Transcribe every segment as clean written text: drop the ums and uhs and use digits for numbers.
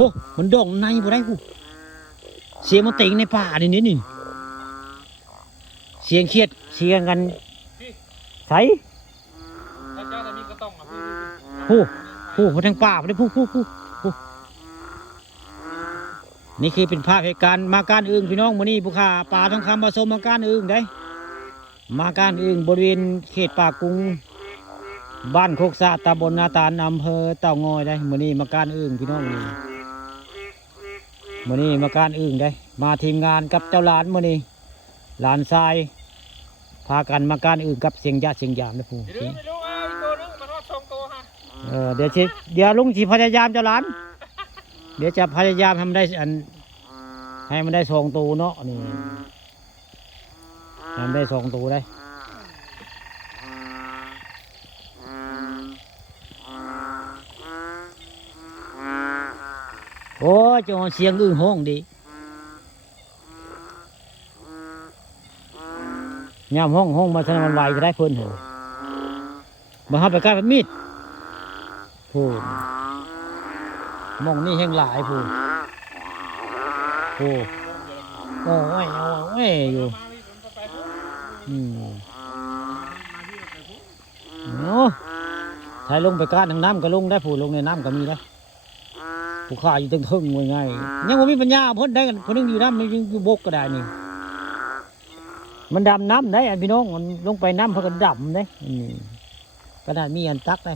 โอ้มันดองในบ่ได้กูเสียงมันติงในป่านี่เสียงเครียดเสียงกันใส่ถ้าเจ้าจะมีก็ต้องผู้ทางป่าไปผู้นี่คือเป็นภาพเหตุการณ์มาการอึ่งพี่น้องมื้อนี้ผู้ค้าป่าทองคำผสมมาการอึ่งได้มาการอึ่งบริเวณเขตป่ากุ้งบ้านโคกสะตำบลนาตาลอำเภอเต่างอยได้มื้อนี้มาการอึ่งพี่น้องนี่มื้อนี้มาการอึ่งได้มาทีมงานกับเจ้าหลานมื้อนี้หลานชายพากันมาการอึ่งกับเสียงยะเสียงยามนะผู้ไม่รู้ไอ้ตัวนึงมันทอดทรงตัวฮะเดี๋ยวลุงสิพยายามเจ้าหลานเดี๋ยวจะพยายามทำได้ให้มันได้2 ตัวเนาะนี่ทำได้2 ตัวได้โอ้ยจังเสียงอึ่งห้องดียามห้องมาสนมันไหวจะได้เพิ่นเหรอมาหาไปใกล้เป็นมีดพูดมองนี่แห้งหลายพูดโอ้ยอยู่โอ้ถ้าลงไปก้านทางน้ำก็ลงได้พูดลงในน้ำก็มีได้ผู้ข้าอยู่ตึงๆง่ายยังว่ามีปัญญาพ้นได้กันคนนึงอยู่น้ำมันอยู่บกก็ได้นี่มันดำน้ำได้อันพี่น้องมันลงไปน้ำเพราะกันดำได้ขนาดมีอันตักได้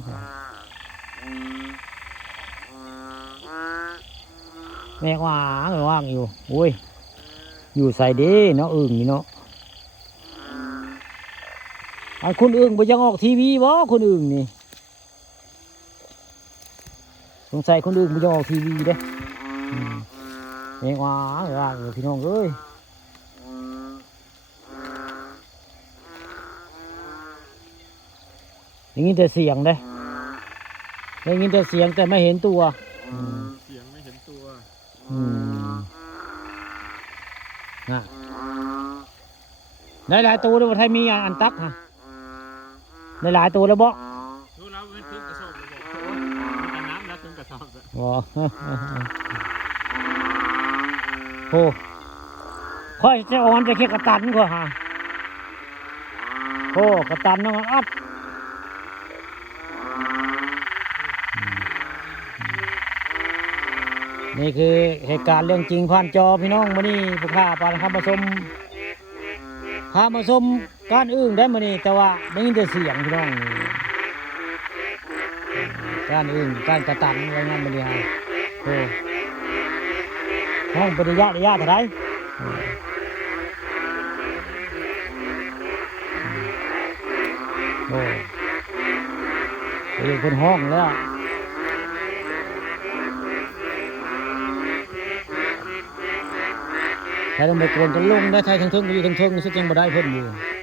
แม่ว่างอยู่โอ้ยอยู่ใส่ดีเนาะอึ่งนี่เนาะอันคุณอึ่งไปยังออกทีวีบ่คุณอึ่งนี่สงสัยคนอื่นไปยังออกทีวีเด้แม่ว่างอยู่พี่น้องเอ้ยได้ยินแต่เสียงเด้ได้ยินแต่เสียงแต่ไม่เห็นตัวเสียงไม่เห็นตัวน่ะหลายตัวด้วยว่าไทยมีอันตักฮะหลายตัวแล้วบ่รู้แล้วเป็นพึ่งกระสอบเลยบอกมันน้ำแล้วพึ่งกระสอบเลยโอ้ค่อยจะอ่อนจะแค่กระตันกว่าฮะโอ้กระตันน้องอัดนี่คือเหตุการณ์เรื่องจริงผ่านจอพี่น้องมื้อนี้ผู้ค้าปลาทองคำผสมการอึ่งได้มื้อนี้แต่ว่าได้ยินแต่เสียงพี่น้องการอึ่งการกระตันอะไรเงี้ยมื้อนี้ฮะโอ้ห้องเป็นระยะเท่าไหร่โอ้เป็นคนห้องแล้วใช้ต้องไปโกนกันลงได้ใช้ทั้งก็อยู่ทั้งสุดยังบ่ได้เพิ่นอยู่